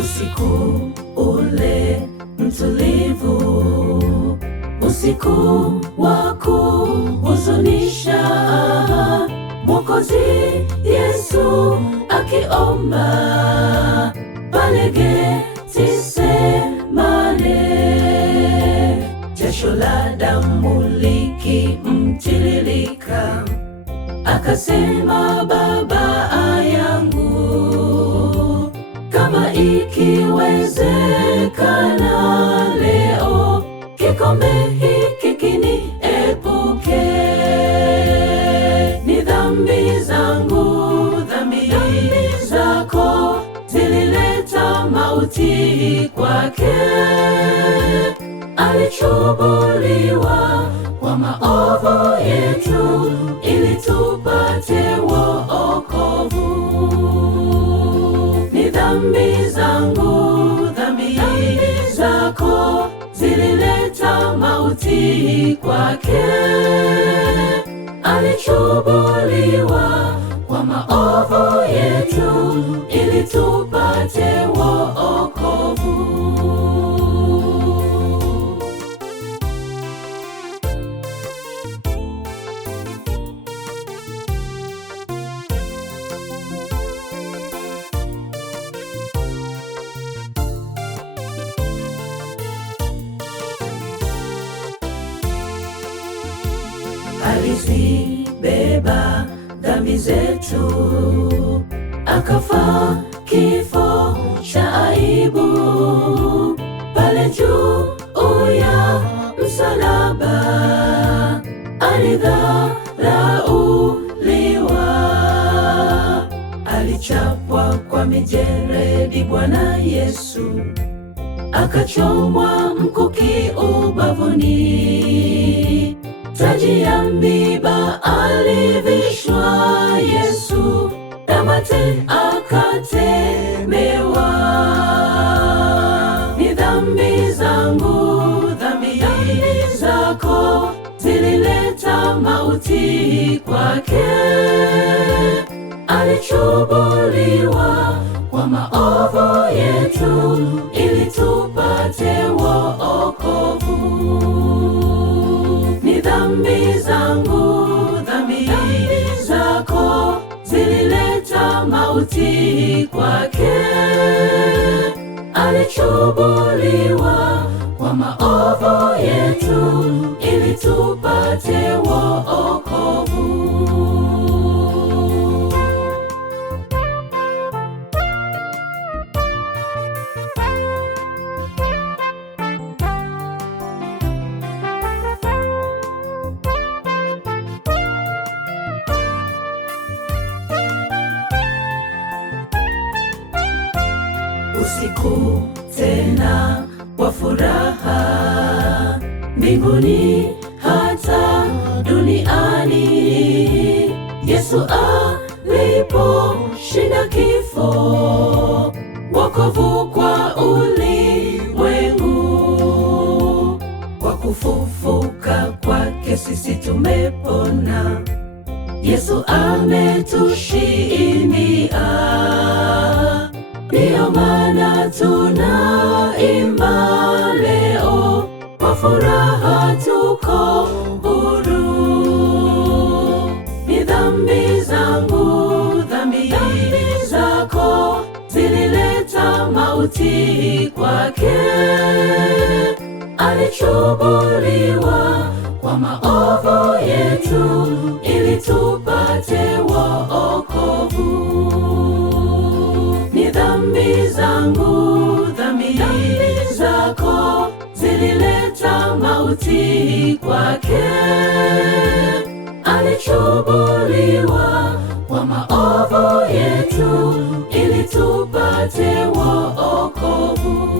Usiku ule mtulivu, usiku wa kuhuzunisha, Mwokozi Yesu akiomba pale Getsemane, jasho la damu likimtiririka, akasema, Baba yangu, kama ikiwezekana leo kikombe hiki kiniepuke. Ni dhambi zangu, dhambi zako zilileta mauti kwake. Alichubuliwa kwa maovu yetu ili tupate wokovu. Ni dhambi zangu, dhambi zako zilileta mauti kwake. Alichubuliwa kwa maovu yetu ili tupate wokovu. Alizibeba dhambi zetu, akafa kifo cha aibu pale juu ya msalaba. Alidharauliwa, alichapwa kwa mijeledi Bwana Yesu, akachomwa mkuki ubavuni. Taji ya miiba alivishwa Yesu, na mate akatemewa. Ni dhambi zangu, dhambi zako zilileta mauti kwake. Alichubuliwa kwa maovu yetu ili tupate wokovu. Ni dhambi zangu, dhambi zako zilileta mauti kwake. Alichubuliwa kwa maovu yetu ili tupate wokovu. Usiku tena wa furaha mbinguni hata duniani, Yesu aliposhinda kifo, wokovu kwa ulimwengu. Kwa kufufuka kwake sisi tumepona, Yesu ametushindia. Ndiyo maana tunaimba leo, kwa furaha tuko huru. Ni dhambi zangu, dhambi zako zilileta mauti kwake. Alichubuliwa kwa maovu yetu ili tupate wokovu. Ni dhambi zangu, dhambi zako zilileta mauti kwake. Alichubuliwa kwa maovu yetu ili tupate wokovu.